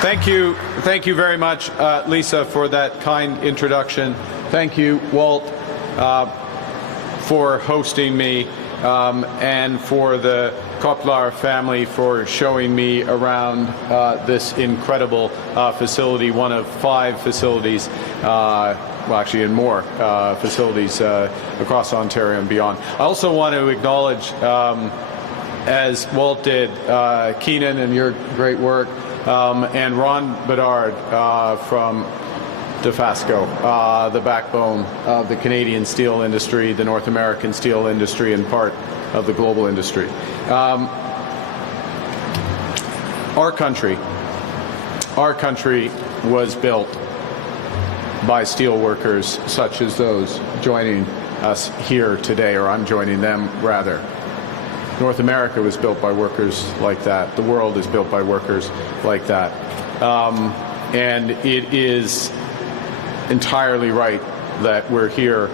Thank you very much, Lisa, for that kind introduction. Thank you, Walt, for hosting me, and for the Koplar family for showing me around this incredible facility, one of 5 facilities, well, actually in more facilities across Ontario and beyond. I also want to acknowledge, as Walt did, Keenan and your great work, and Ron Bedard from Dofasco, the backbone of the Canadian steel industry, the North American steel industry, and part of the global industry. Our country was built by steel workers such as those joining us here today, or I'm joining them rather. North America was built by workers like that. The world is built by workers like that. And it is entirely right that we're here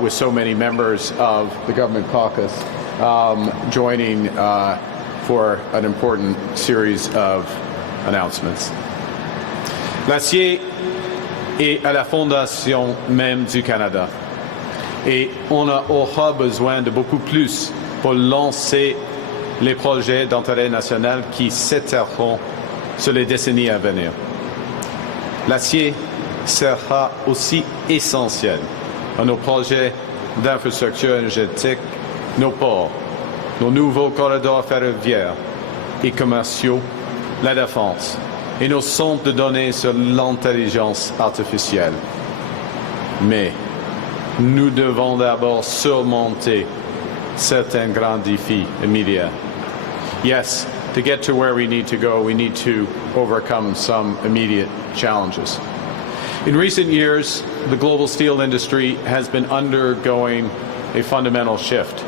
with so many members of the government caucus joining for an important series of announcements. L'acier est à la fondation même du Canada. Et on aura besoin de beaucoup plus pour lancer les projets d'intérêt national qui s'étaleront sur les décennies à venir. L'acier sera aussi essentiel à nos projets d'infrastructure énergétique, nos ports, nos nouveaux corridors ferroviaires et commerciaux, la défense et nos centres de données sur l'intelligence artificielle. Mais nous devons d'abord surmonter certains grands défis immédiats. Yes, to get to where we need to go, we need to overcome some immediate challenges. In recent years, the global steel industry has been undergoing a fundamental shift.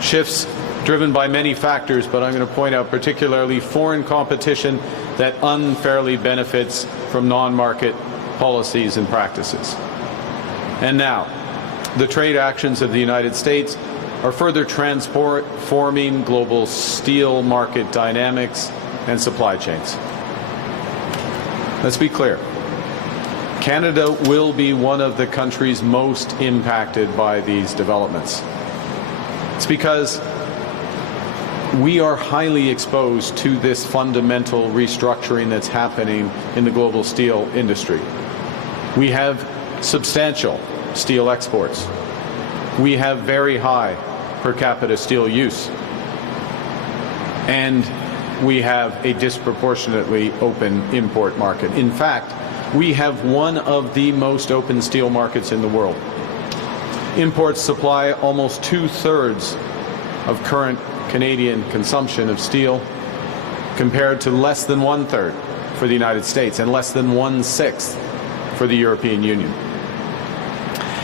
Shifts driven by many factors, but I'm going to point out particularly foreign competition that unfairly benefits from non-market policies and practices. And now, the trade actions of the United States are further transforming global steel market dynamics and supply chains. Let's be clear. Canada will be one of the countries most impacted by these developments. It's because we are highly exposed to this fundamental restructuring that's happening in the global steel industry. We have substantial steel exports. We have very high per capita steel use. And we have a disproportionately open import market. In fact, we have one of the most open steel markets in the world. Imports supply almost 2/3 of current Canadian consumption of steel, compared to less than 1/3 for the United States and less than 1/6 for the European Union.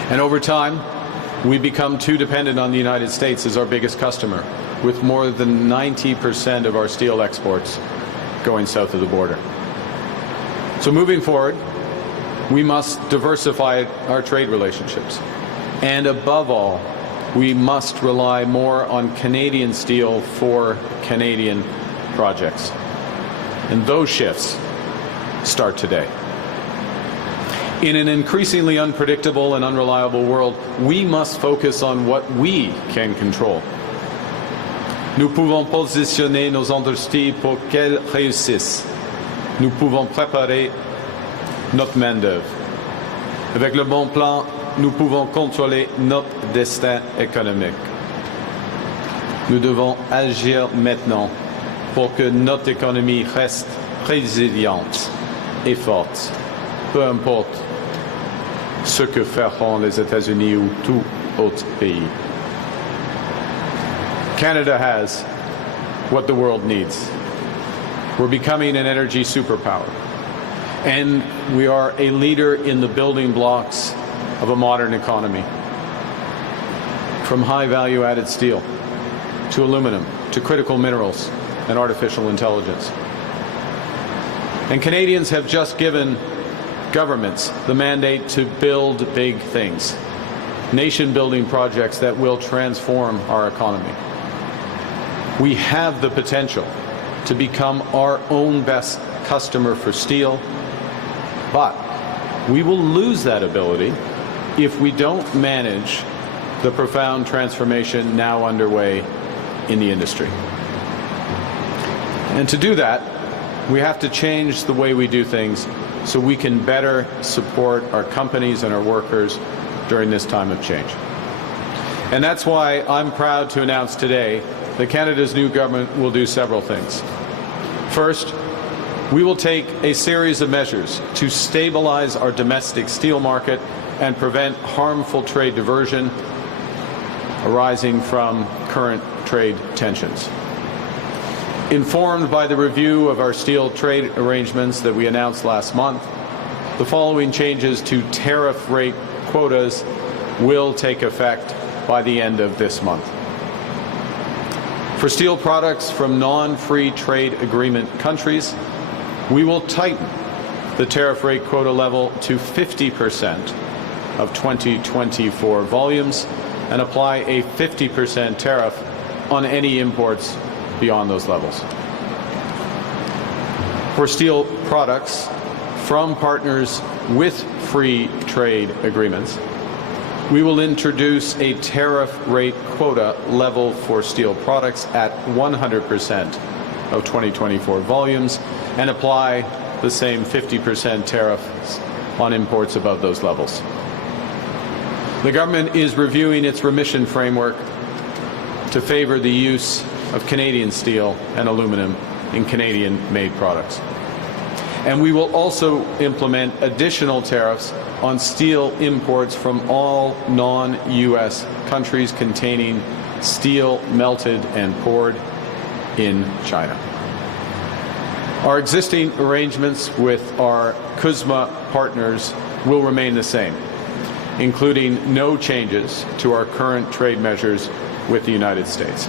And over time, we become too dependent on the United States as our biggest customer, with more than 90% of our steel exports going south of the border. So moving forward, we must diversify our trade relationships. And above all, we must rely more on Canadian steel for Canadian projects. And those shifts start today. In an increasingly unpredictable and unreliable world, we must focus on what we can control. Nous pouvons positionner nos industries pour qu'elles réussissent. Nous pouvons préparer notre main-d'œuvre. Avec le bon plan, nous pouvons contrôler notre destin économique. Nous devons agir maintenant pour que notre économie reste résiliente et forte, peu importe ce que feront les États-Unis ou tout autre pays. Canada has what the world needs. We're becoming an energy superpower, and we are a leader in the building blocks of a modern economy. From high value-added steel, to aluminum, to critical minerals, and artificial intelligence. And Canadians have just given governments the mandate to build big things, nation-building projects that will transform our economy. We have the potential to become our own best customer for steel, but we will lose that ability if we don't manage the profound transformation now underway in the industry. And to do that, we have to change the way we do things so we can better support our companies and our workers during this time of change. And that's why I'm proud to announce today that Canada's new government will do several things. First, we will take a series of measures to stabilize our domestic steel market and prevent harmful trade diversion arising from current trade tensions. Informed by the review of our steel trade arrangements that we announced last month, the following changes to tariff rate quotas will take effect by the end of this month. For steel products from non-free trade agreement countries, we will tighten the tariff rate quota level to 50% of 2024 volumes and apply a 50% tariff on any imports beyond those levels. For steel products from partners with free trade agreements, we will introduce a tariff rate quota level for steel products at 100% of 2024 volumes and apply the same 50% tariffs on imports above those levels. The government is reviewing its remission framework to favour the use of Canadian steel and aluminum in Canadian-made products. And we will also implement additional tariffs on steel imports from all non-U.S. countries containing steel melted and poured in China. Our existing arrangements with our CUSMA partners will remain the same, including no changes to our current trade measures with the United States.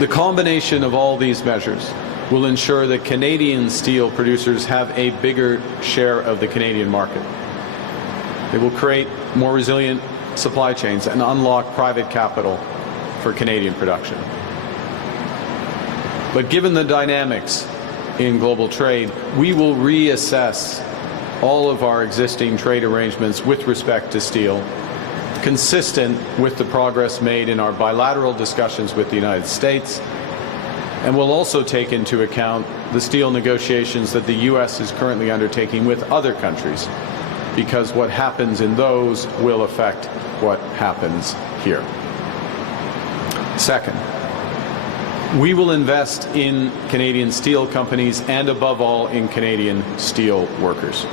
The combination of all these measures will ensure that Canadian steel producers have a bigger share of the Canadian market. They will create more resilient supply chains and unlock private capital for Canadian production. But given the dynamics in global trade, we will reassess all of our existing trade arrangements with respect to steel, consistent with the progress made in our bilateral discussions with the United States, and will also take into account the steel negotiations that the U.S. is currently undertaking with other countries, because what happens in those will affect what happens here. Second, we will invest in Canadian steel companies and, above all, in Canadian steel workers.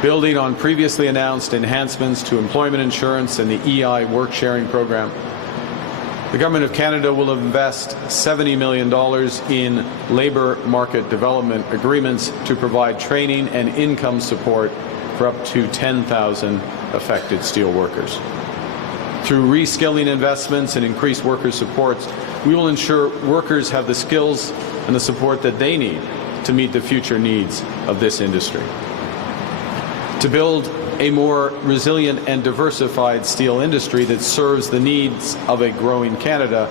Building on previously announced enhancements to employment insurance and the EI work-sharing program, the Government of Canada will invest $70 million in labour market development agreements to provide training and income support for up to 10,000 affected steel workers. Through reskilling investments and increased worker supports, we will ensure workers have the skills and the support that they need to meet the future needs of this industry. To build a more resilient and diversified steel industry that serves the needs of a growing Canada,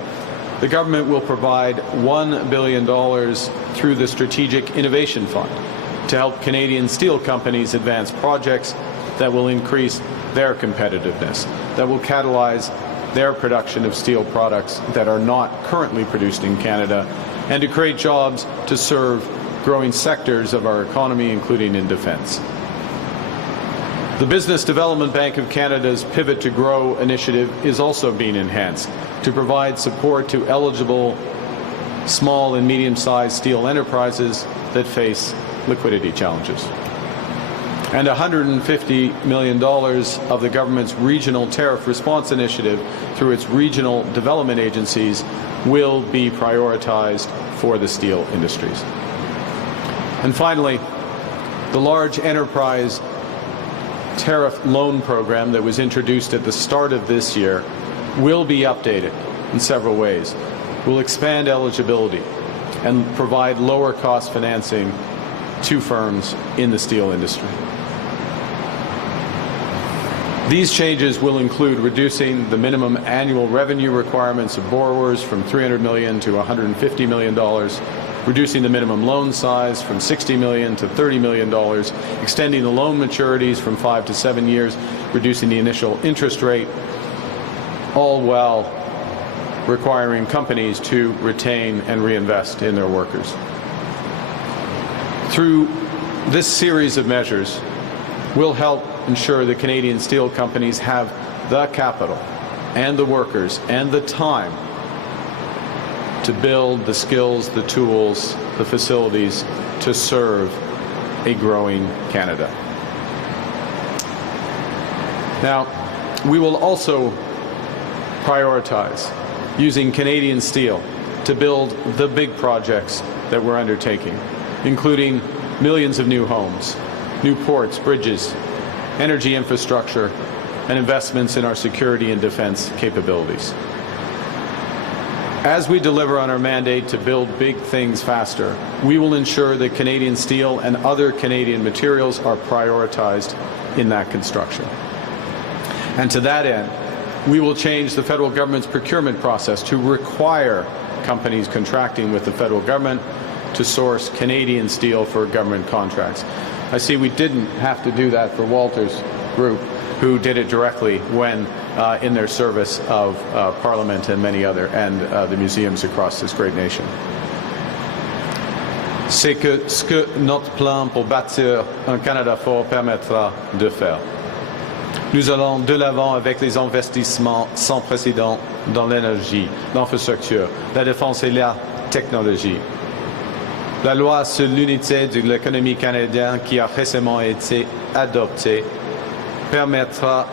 the government will provide $1 billion through the Strategic Innovation Fund to help Canadian steel companies advance projects that will increase their competitiveness, that will catalyze their production of steel products that are not currently produced in Canada, and to create jobs to serve growing sectors of our economy, including in defence. The Business Development Bank of Canada's Pivot to Grow initiative is also being enhanced to provide support to eligible small and medium-sized steel enterprises that face liquidity challenges. And $150 million of the government's Regional Tariff Response Initiative through its regional development agencies will be prioritized for the steel industries. And finally, the large enterprise tariff loan program that was introduced at the start of this year will be updated in several ways. We'll expand eligibility and provide lower cost financing to firms in the steel industry. These changes will include reducing the minimum annual revenue requirements of borrowers from $300 million to $150 million, reducing the minimum loan size from $60 million to $30 million, extending the loan maturities from 5 to 7 years, reducing the initial interest rate, all while requiring companies to retain and reinvest in their workers. Through this series of measures, we'll help ensure that Canadian steel companies have the capital and the workers and the time to build the skills, the tools, the facilities to serve a growing Canada. Now, we will also prioritize using Canadian steel to build the big projects that we're undertaking, including millions of new homes, new ports, bridges, energy infrastructure, and investments in our security and defense capabilities. As we deliver on our mandate to build big things faster, we will ensure that Canadian steel and other Canadian materials are prioritized in that construction. And to that end, we will change the federal government's procurement process to require companies contracting with the federal government to source Canadian steel for government contracts. I see we didn't have to do that for Walter's group, who did it directly when in their service of Parliament and many other, and the museums across this great nation. C'est ce que notre plan pour bâtir un Canada fort permettra de faire. Nous allons de l'avant avec les investissements sans précédent dans l'énergie, l'infrastructure, la défense et la technologie. La loi sur l'unité de l'économie canadienne qui a récemment été adoptée permettra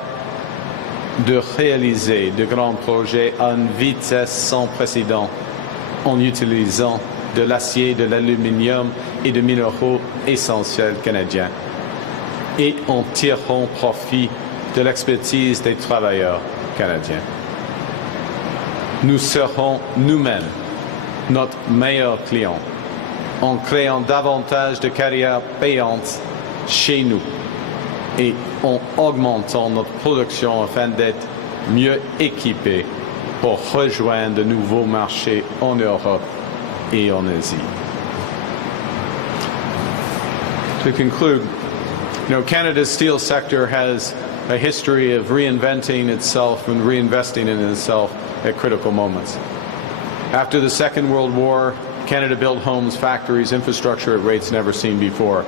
de réaliser de grands projets à une vitesse sans précédent en utilisant de l'acier, de l'aluminium et de minéraux essentiels canadiens et en tirant profit de l'expertise des travailleurs canadiens. Nous serons nous-mêmes notre meilleur client en créant davantage de carrières payantes chez nous et en augmentant notre production afin d'être mieux équipés pour rejoindre de nouveaux marchés en Europe et en Asie. To conclude, Canada's steel sector has a history of reinventing itself and reinvesting in itself at critical moments. After the Second World War, Canada built homes, factories, infrastructure at rates never seen before.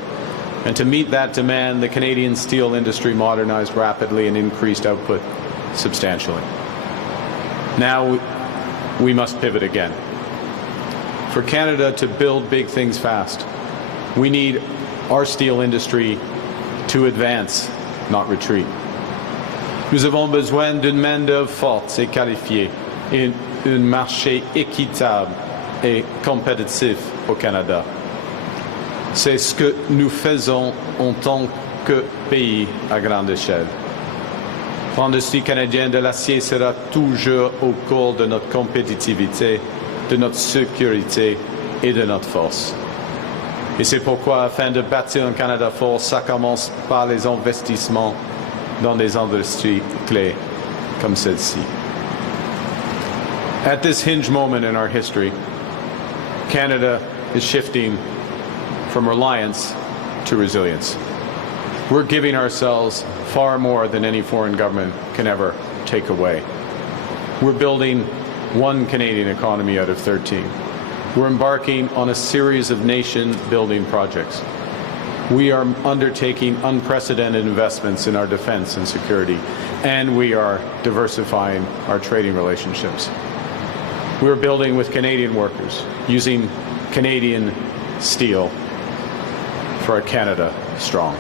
And to meet that demand, the Canadian steel industry modernized rapidly and increased output substantially. Now we must pivot again. For Canada to build big things fast, we need our steel industry to advance, not retreat. Nous avons besoin d'une main-d'œuvre forte et qualifiée et un marché équitable et compétitif au Canada. C'est ce que nous faisons en tant que pays à grande échelle. L'industrie canadienne de l'acier sera toujours au cœur de notre compétitivité, de notre sécurité et de notre force. Et c'est pourquoi, afin de bâtir un Canada fort, ça commence par les investissements dans des industries clés comme celle-ci. At this hinge moment in our history, Canada is shifting from reliance to resilience. We're giving ourselves far more than any foreign government can ever take away. We're building one Canadian economy out of 13. We're embarking on a series of nation-building projects. We are undertaking unprecedented investments in our defense and security, and we are diversifying our trading relationships. We're building with Canadian workers, using Canadian steel for a Canada strong.